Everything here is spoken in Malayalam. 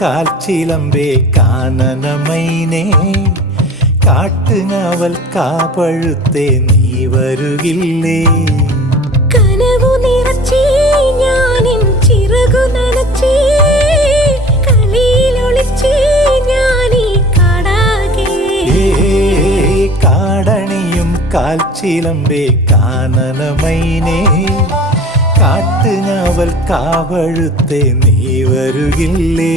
കാൽച്ചിലമ്പേ കാനനമൈനേ കാട്ടുങ്ങാവൽ കാപ്പഴുത്തേ നീ വരുകില്ലേ കനവു നിറച്ചേ ഞാനിൻ ചിറകു നനച്ചേ കളിയിലൊളിച്ചേ ഞാനീ കാടാകെ കാടണിയും കാൽച്ചിലമ്പേ കാനനമൈനേ കാട്ടുങ്ങാവൽ കാവഴുത്തേ നീ വരുകില്ലേ